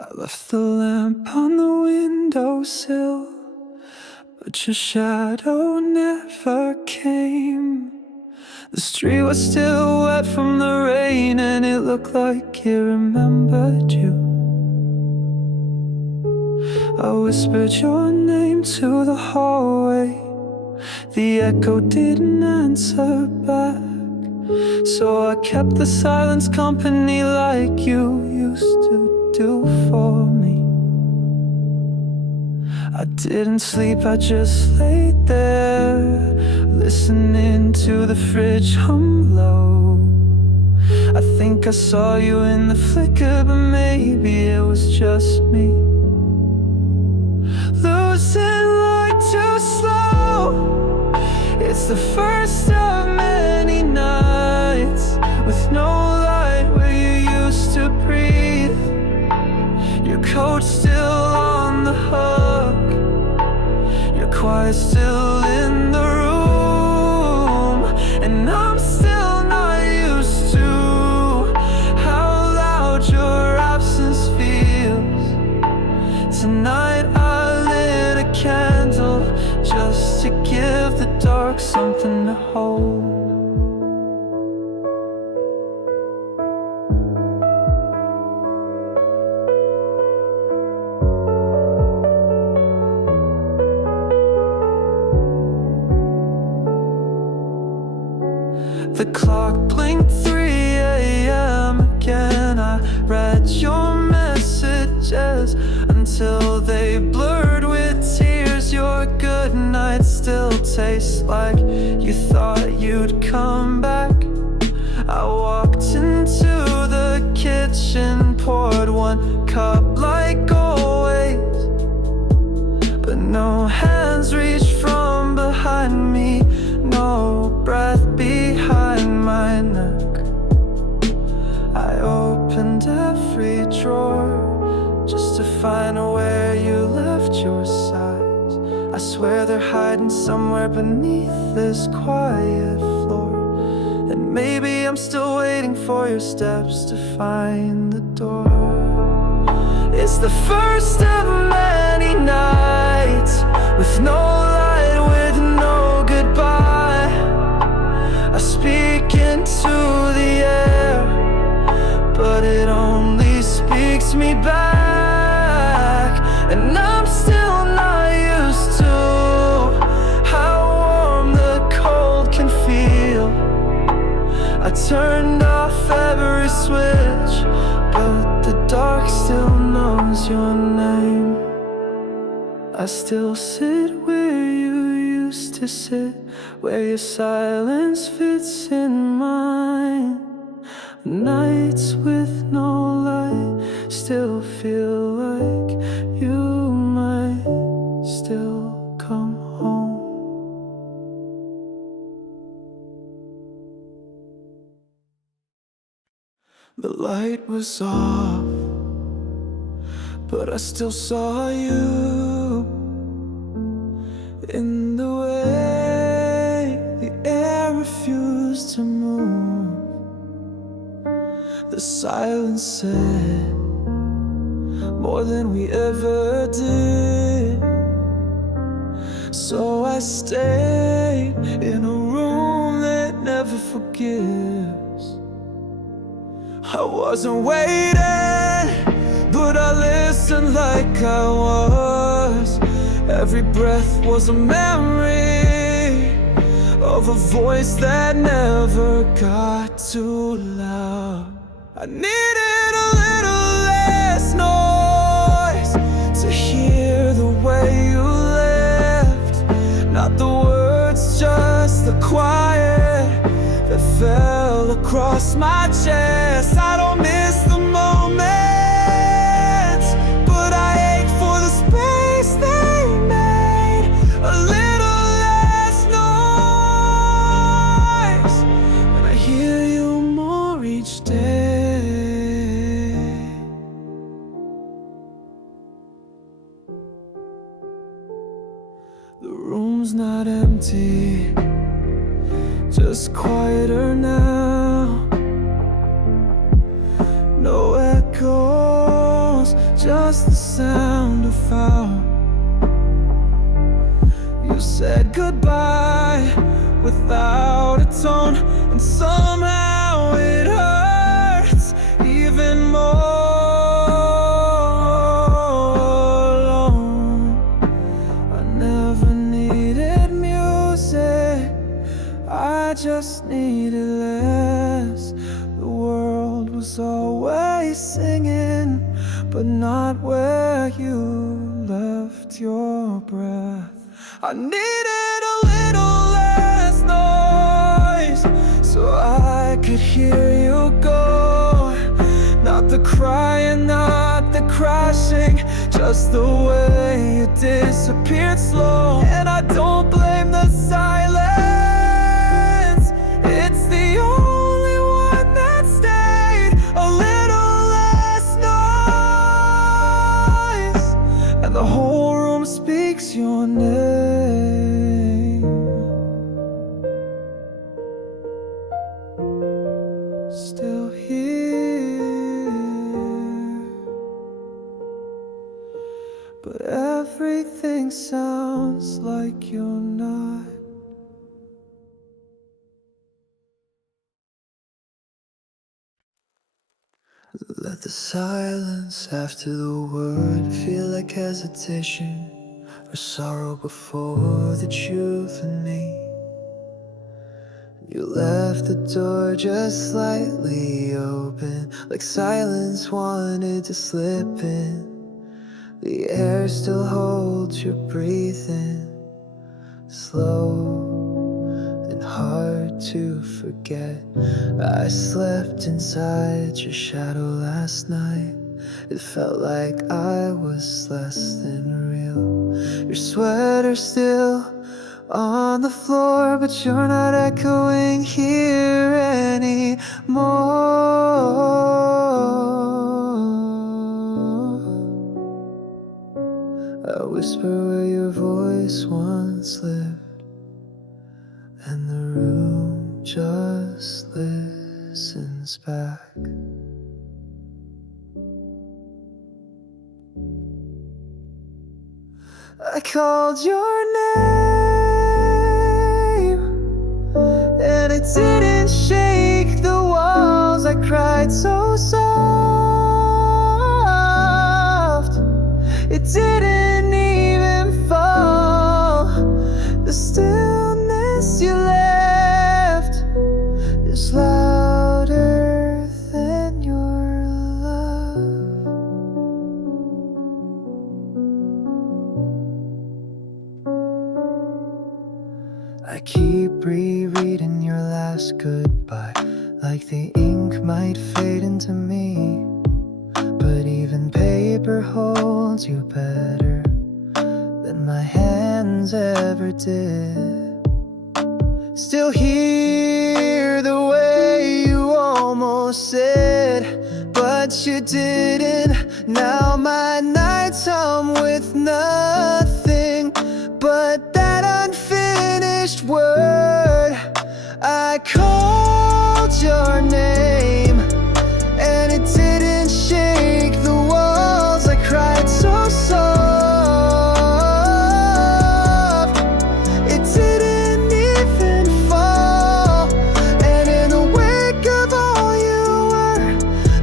I left the lamp on the windowsill, but your shadow never came. The street was still wet from the rain, and it looked like it remembered you. I whispered your name to the hallway. The echo didn't answer back, so I kept the silence company like you used to do for me. I didn't sleep, I just laid there, listening to the fridge hum low. I think I saw you in the flicker, but maybe it was just me. Losing light too slow. It's the first of many nights with no light where you used to breathe. Your coat still on the hook, your quiet still in the room, and I'm still not used to how loud your absence feels. Tonight I lit a candle just to give the dark something to hold. The clock blinked 3 a.m. again. I read your messages until they blurred with tears. Your good night still tastes like you thought you'd come back. I walked into the kitchen, poured 1 cup like always, but no hands reached from behind me, no breath behind my neck. I opened every drawer just to find where you left your size. I swear they're hiding somewhere beneath this quiet floor, and maybe I'm still waiting for your steps to find the door. It's the first of many nights with no light, with no goodbye. I speak into the air, but it only speaks me back, and I'm still not used to how warm the cold can feel. I turned off every switch, but the dark still knows your name. I still sit where you used to sit, where your silence fits in mine. Nights with no light still feel like you might still come home. The light was off, but I still saw you in the way the air refused to move. The silence said more than we ever did, so I stayed in a room that never forgives. I wasn't waiting, but I listened like I was. Every breath was a memory of a voice that never got too loud. I needed a little less noise to hear the way you left. Not the words, just the quiet that fell across my chest. I don't miss the moments, but I ache for the space they made. A little less noise, and I hear you more each day. The room's not empty, just quieter now. No echoes, just the sound of our. You said goodbye without a tone, and somehow it hurts even more alone. I never needed music, I just needed less. The world was always singing, but not where you left your breath. I needed a little less noise, so I could hear you go. Not the crying, not the crashing, just the way you disappeared slow. And I don't blame the silence, it's the only one that stayed. A little less noise, and the whole room speaks your name. Still here, but everything sounds like you're not. Let the silence after the word feel like hesitation or sorrow before the truth in me. You left the door just slightly open, like silence wanted to slip in. The air still holds your breathing, slow and hard to forget. I slept inside your shadow last night. It felt like I was less than real. Your sweater still on the floor, but you're not echoing here anymore. I whisper where your voice once lived, and the room just listens back. I called your name, and it didn't shake the walls. I cried so soft, it didn't even fall. The stillness you left is louder than your love. I keep rereading your last goodbye, like the ink might fade into me. But even paper holds you better than my hands ever did. Still hear the way you almost said, but you didn't. Now my nights hum with nothing but that unfinished word. I called your name, and it didn't shake the walls. I cried so soft, it didn't even fall. And in the wake of all you were,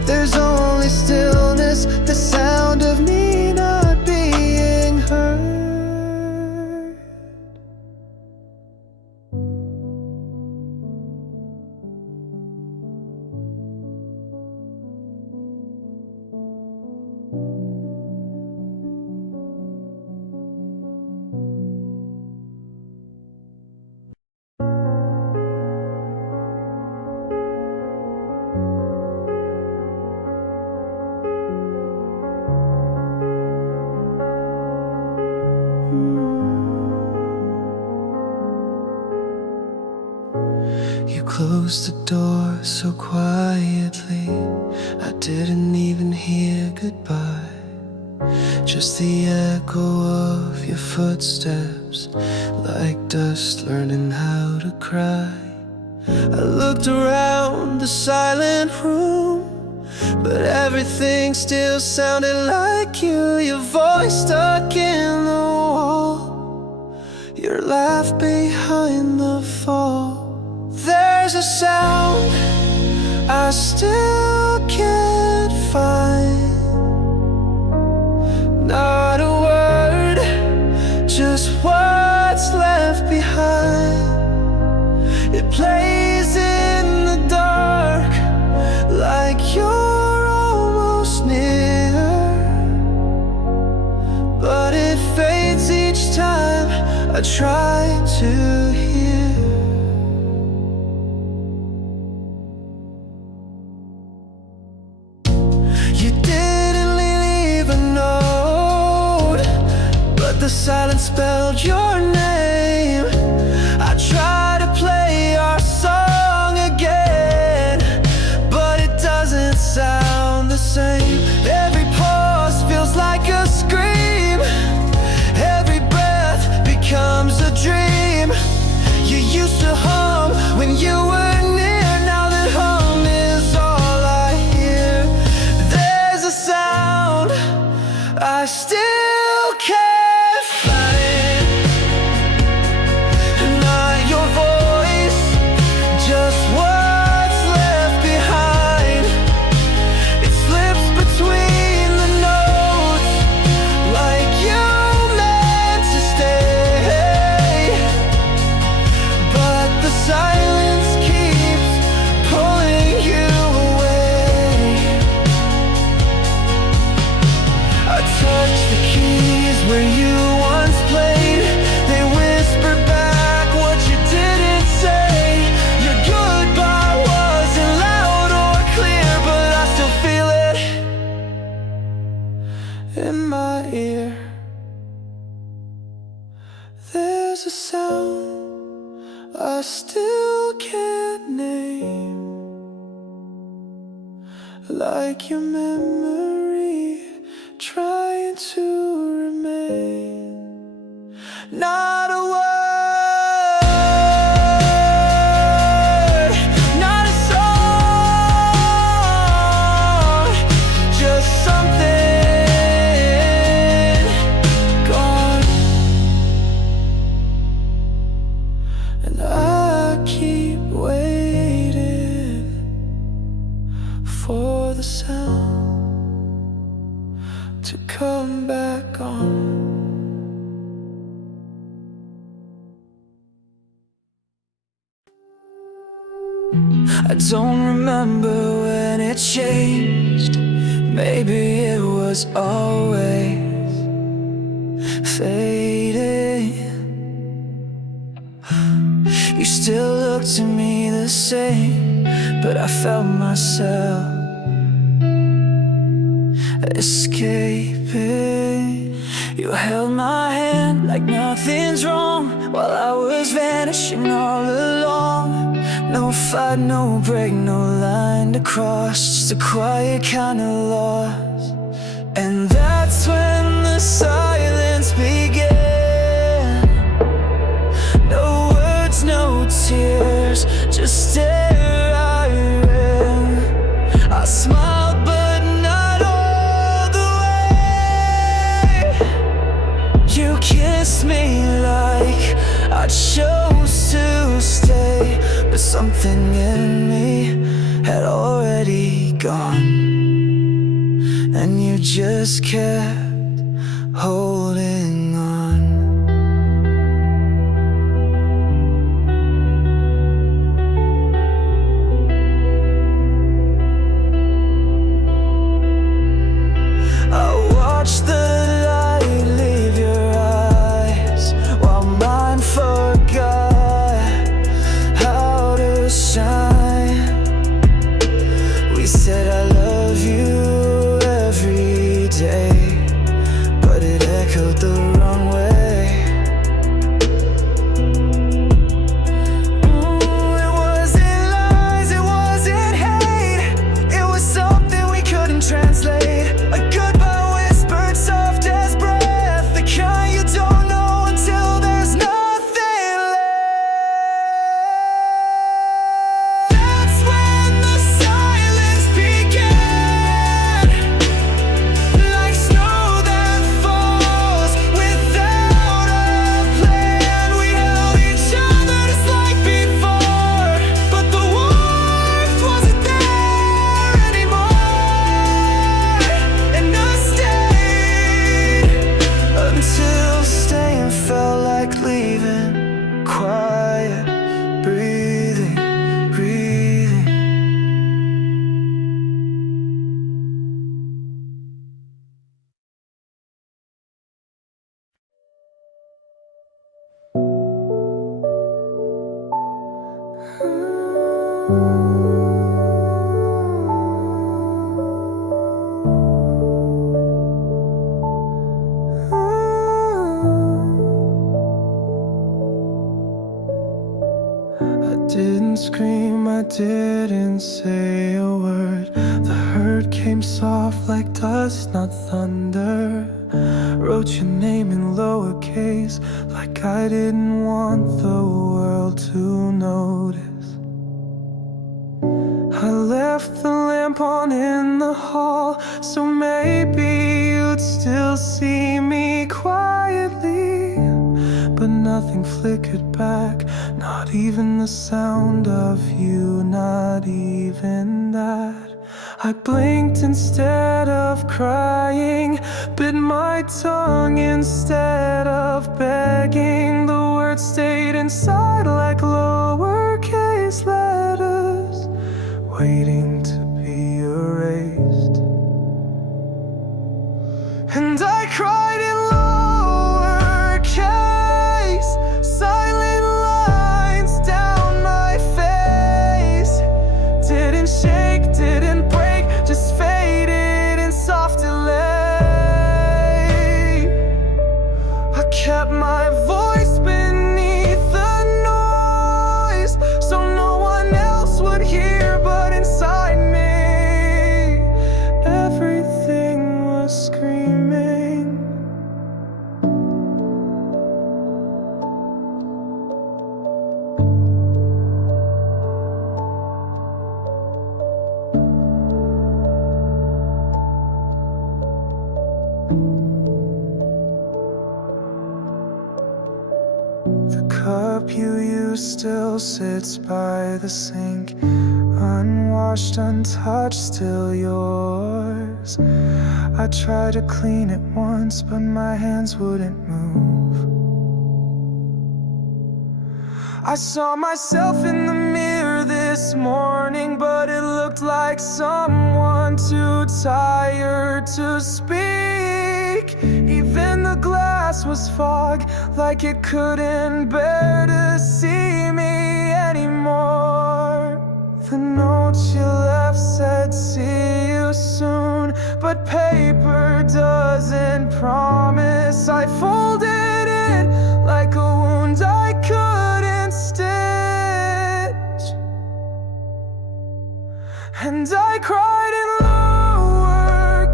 there's only stillness, the sound of me not being heard. You closed the door so quietly, I didn't even hear goodbye. Just the echo of your footsteps, like dust learning how to cry. I looked around the silent room, but everything still sounded like you. Your voice stuck in the wall, your laugh behind the fall. There's a sound I still can't find. Not a word, just what's left behind. It plays in the dark like you're almost near, but it fades each time I try to hear. You didn't leave a note, but the silence spelled your name. I tried to play our song again, but it doesn't sound the same. Every pause feels like a scream, every breath becomes a dream. You used to hum when you were near, now that hum is all I hear. There's a sound I still can't find, not your voice, just what's left behind. It slips between the notes like you meant to stay, but the silence keeps pulling you away. I touch the keys where you once played, they whisper back what you didn't say. Your goodbye wasn't loud or clear, but I still feel it in my ear. There's a sound I still can't name, like your memory trying to remain. Not a word, not a song, just something gone. And I keep waiting for the sound to come back on. I don't remember when it changed, maybe it was always fading. You still looked to me the same, but I felt myself escaping. You held my hand like nothing's wrong while I was vanishing all along. No fight, no break, no line to cross, just a quiet kind of loss. And that's when the silence began. No words, no tears, just stare I ran. I smiled but not all the way. You kissed me like I chose to stay, but something in me had already gone, and you just kept holding on. I watched the light leave your eyes while mine forgot how to shine. We said I love you every day, but it echoed the wrong didn't say a word. The hurt came soft like dust, not thunder. Wrote your name in lowercase, like I didn't want the world to notice. I left the lamp on in the hall, so maybe you'd still see me quietly. But nothing flickered back, not even the sound of you, not even that. I blinked instead of crying, bit my tongue instead of begging. The words stayed inside like lowercase letters, waiting to be erased. And I cried in lowercase, silent lines down my face. Didn't shake, didn't break, just faded in soft delay. I kept my voice beneath the noise, so no one else would hear, but inside me everything was screaming. The cup you use still sits by the sink, unwashed, untouched, still yours. I tried to clean it once, but my hands wouldn't move. I saw myself in the mirror this morning, but it looked like someone too tired to speak. Even the glass was fog, like it couldn't bear to see me anymore. The note you left said, "See you soon," but paper doesn't promise. I folded it like a wound I couldn't stitch, and I cried in lowercase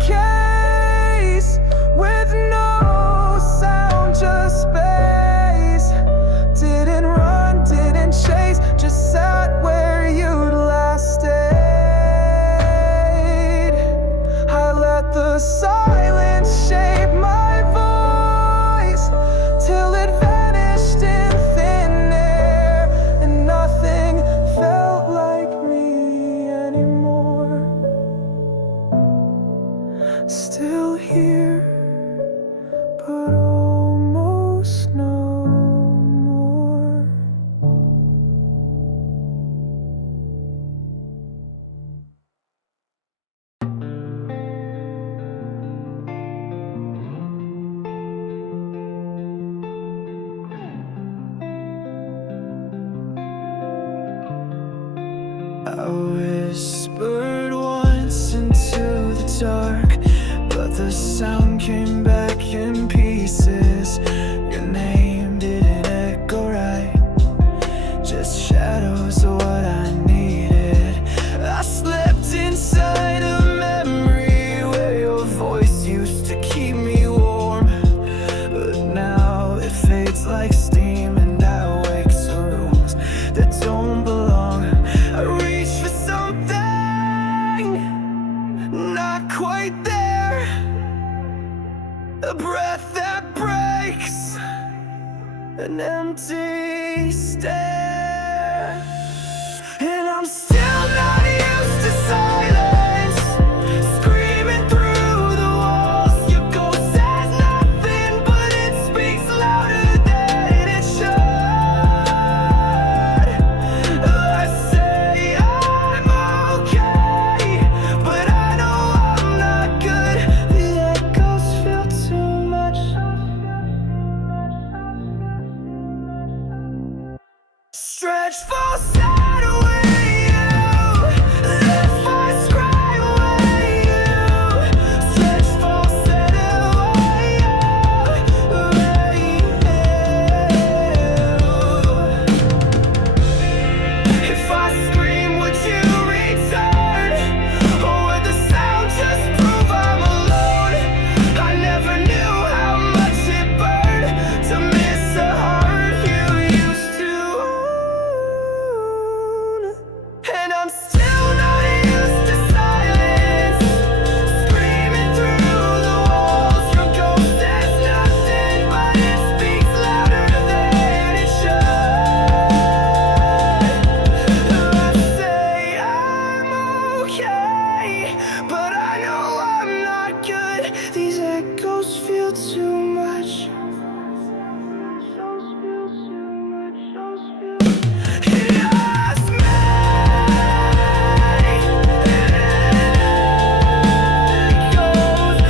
with no sound, just space. Didn't run, didn't chase, just sat where you'd last stayed. I let the silence shape my voice till it vanished in thin air, and nothing felt like me anymore. Still here, but almost no more. I whispered once into the dark, but the sound came back in pieces. Your name didn't echo right, just shadows of what I needed. I slept inside a memory where your voice used to keep me warm, but now it fades like steam, and I wake to rooms that don't belong. I reach for something not quite there, a breath that breaks, an empty stare, and I'm still not used to silence, screaming through the walls. Your ghost says nothing, but it speaks louder than it should. I say I'm okay, but I know I'm not good. The echoes feel too much. echoes feel too much. He asked me, it goes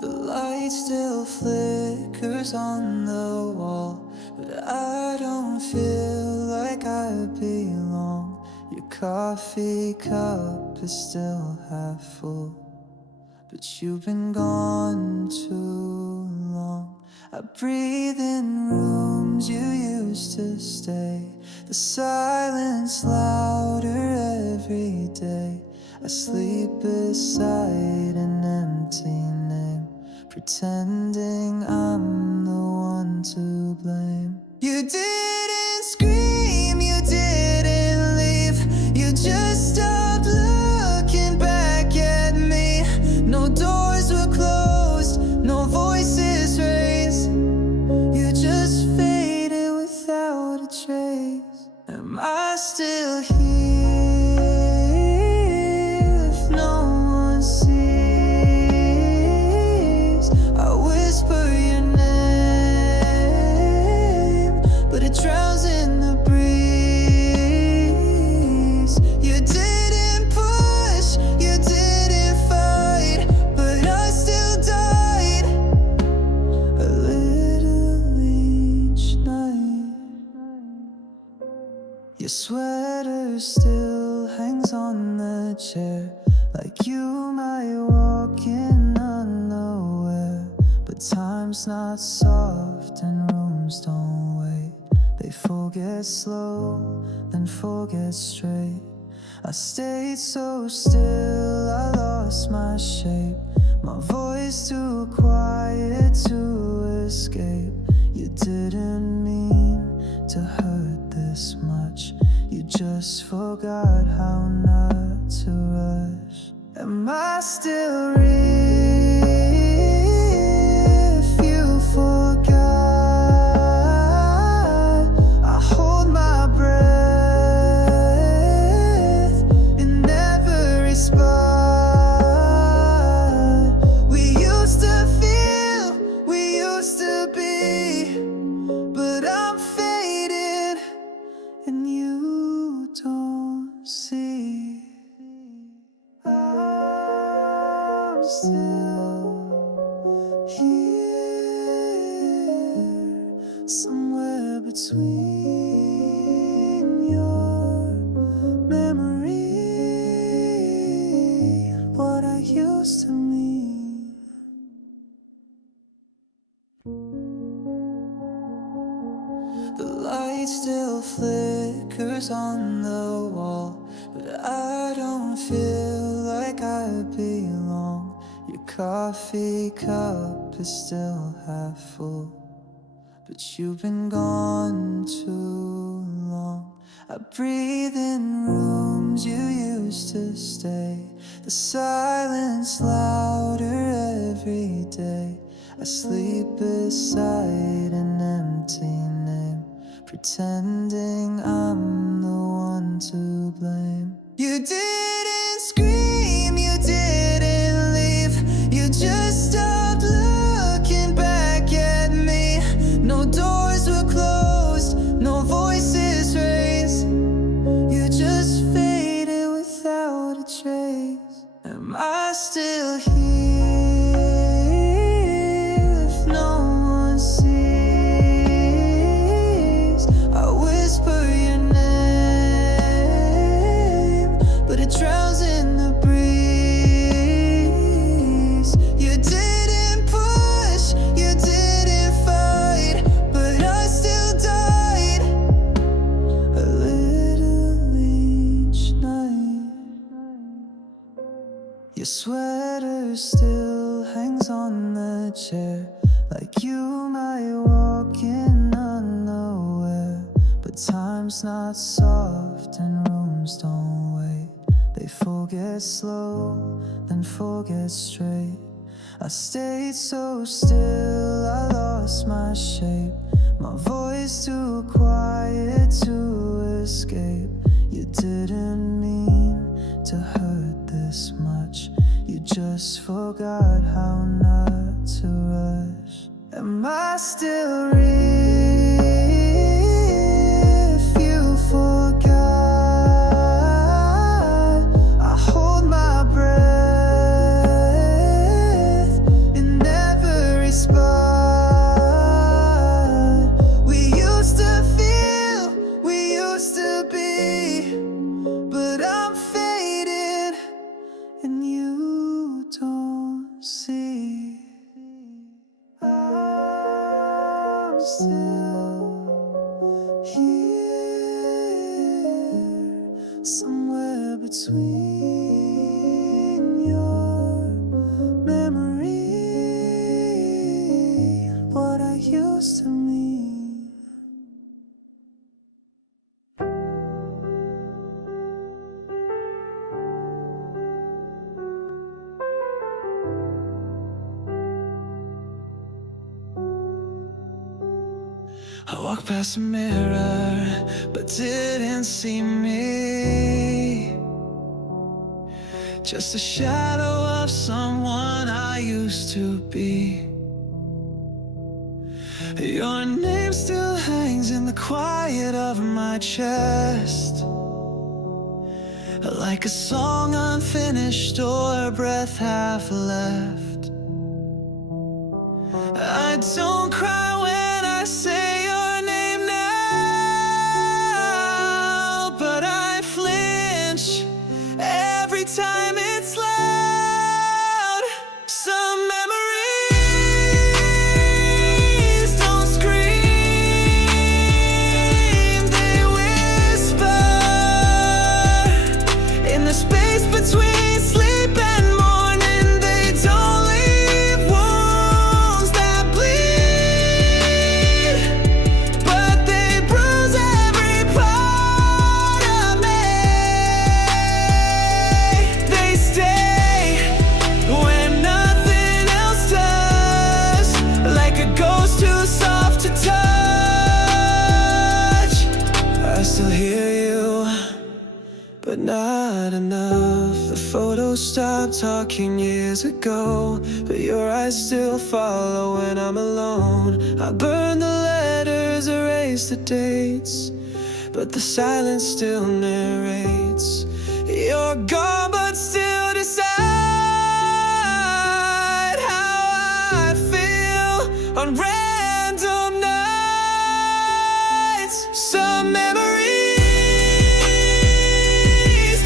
The light still flickers on the wall, but I don't feel like I belong. Your coffee cup is still half full, but you've been gone too long. I breathe in rooms you used to stay, the silence louder every day. I sleep beside an empty name, pretending I'm the one to blame. You didn't scream, you didn't leave, you just stopped looking back at me. No doors were closed, no voices raised, you just faded without a trace. Am I still here? Drowns in the breeze. You didn't push, you didn't fight, but I still died a little each night. Your sweater still hangs on the chair, like you might walk in unaware. But time's not soft and rooms don't wait. They forget slow, then forget straight. I stayed so still, I lost my shape. My voice too quiet to escape. You didn't mean to hurt this much. You just forgot how not to rush. Am I still real if you forgot? Still here, somewhere between your memory, what I used to mean. The light still flickers on the wall, but I don't feel like I belong. Your coffee cup is still half full, but you've been gone too long. I breathe in rooms you used to stay, the silence louder every day. I sleep beside an empty name, pretending I'm the one to blame. You didn't scream, you didn't leave, you just stopped looking back at me. No doors were closed, no voices raised, you just faded without a trace. Am I still here? Drowns in the breeze. You didn't push, you didn't fight, but I still died a little each night. Your sweater still hangs on the chair, like you might walk in unaware. time's not soft and rooms don't wait. They forget slow, then forget straight. I stayed so still, I lost my shape. My voice too quiet to escape. You didn't mean to hurt this much. You just forgot how not to rush. Am I still real if you forgot? I hold my breath in every spot. We used to feel, we used to be, but I'm fading and you don't see. I'm still here, somewhere between your memory, what I used to mean. I walked past the mirror, but didn't see me. Just a shadow of someone I used to be. Your name still hangs in the quiet of my chest, like a song unfinished or a breath half left. I don't cry when I say your name now, but I flinch every time it's loud. Some memories don't scream, they whisper in the space between sleep and morning. They don't leave wounds that bleed, but they bruise every part of me. They stay when nothing else does, like a ghost too soft to touch. I still hear you, but not enough. The photos stopped talking years ago, but your eyes still follow when I'm alone. I burn the letters, erase the dates, but the silence still narrates. You're gone, but still decide how I feel on random nights. Some memories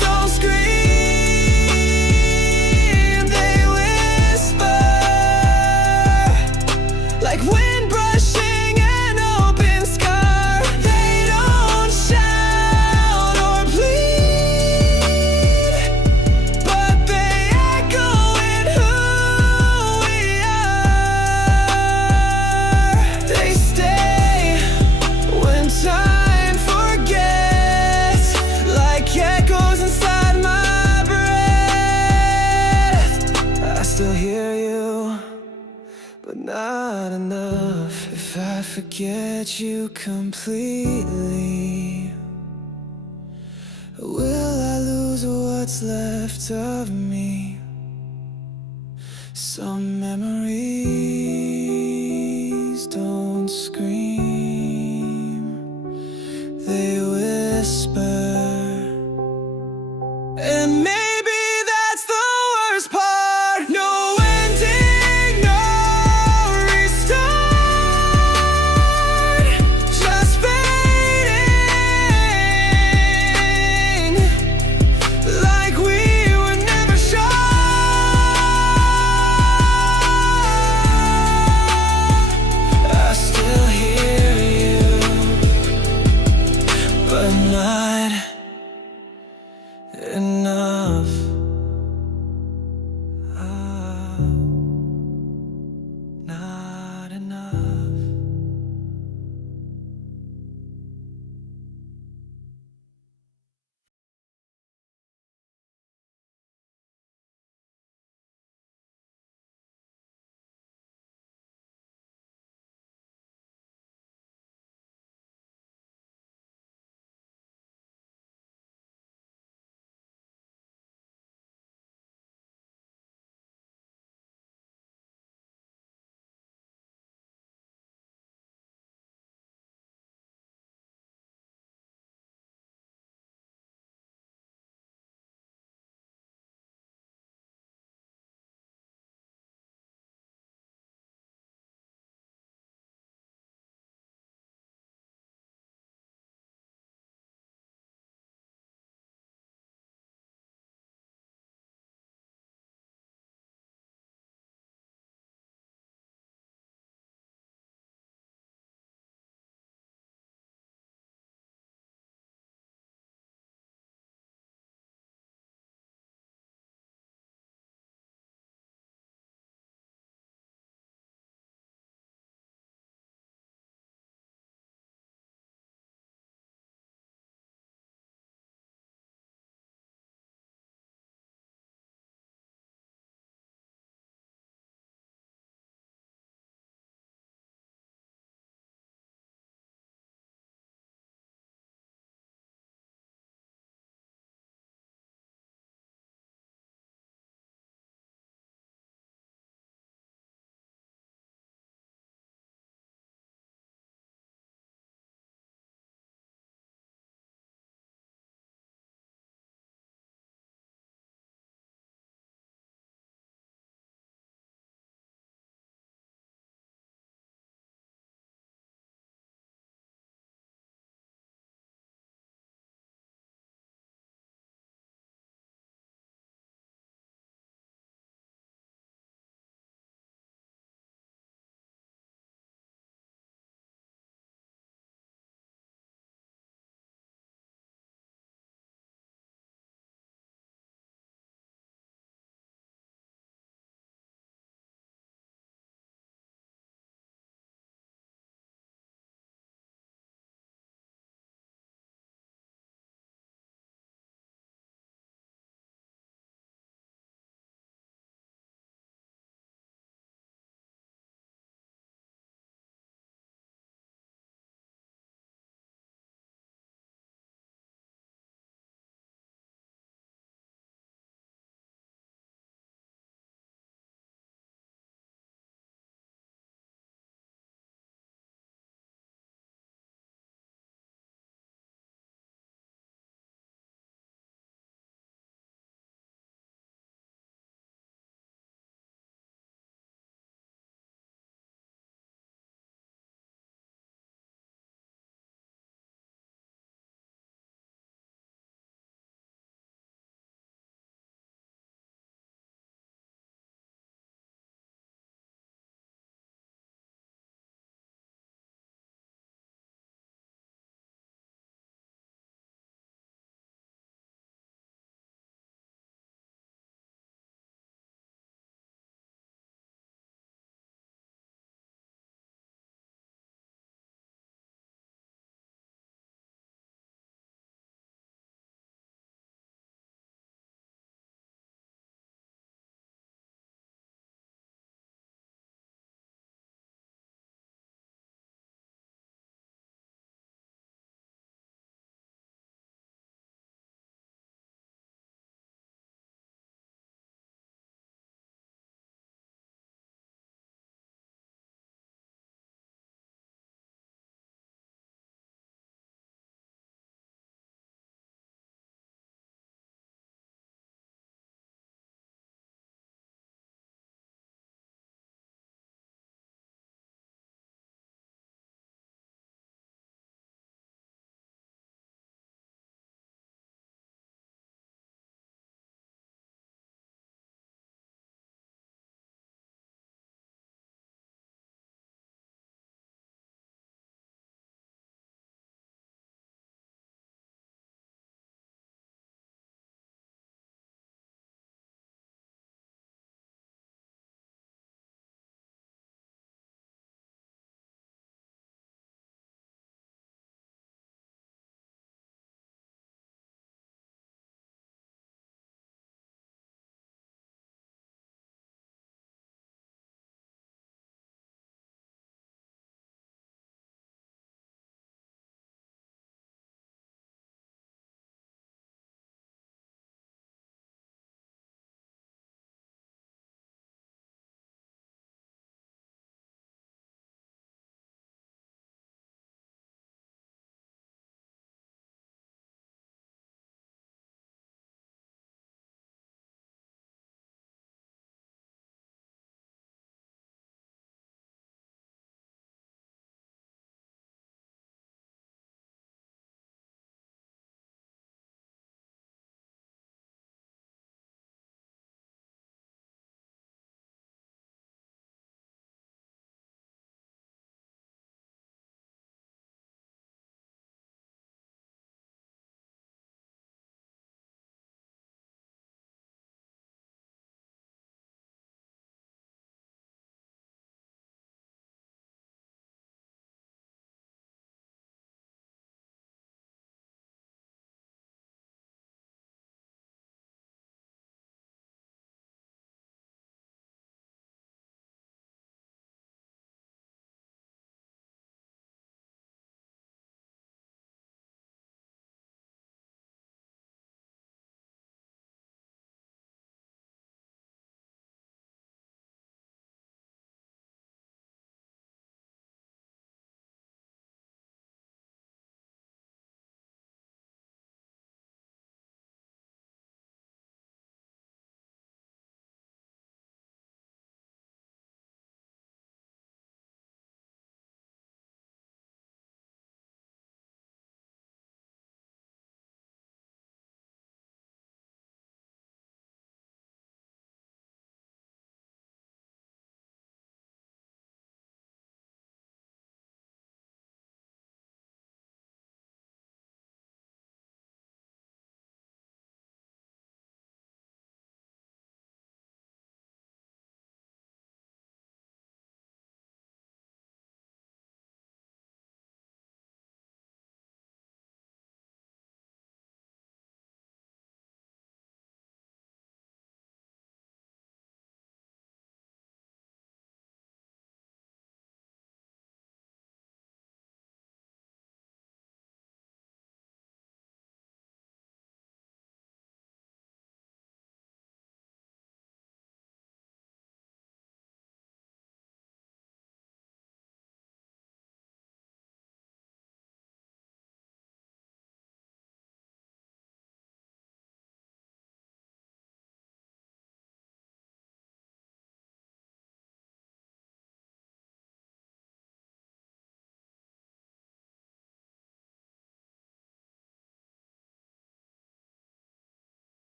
don't scream, they whisper like wind brushing an open scar. They don't shout or plead, but they echo in who we are. They stay when time forgets, like echoes inside my breath. I still hear you, but not enough. If I forget you completely, will I lose what's left of me? Some memories don't scream, they whisper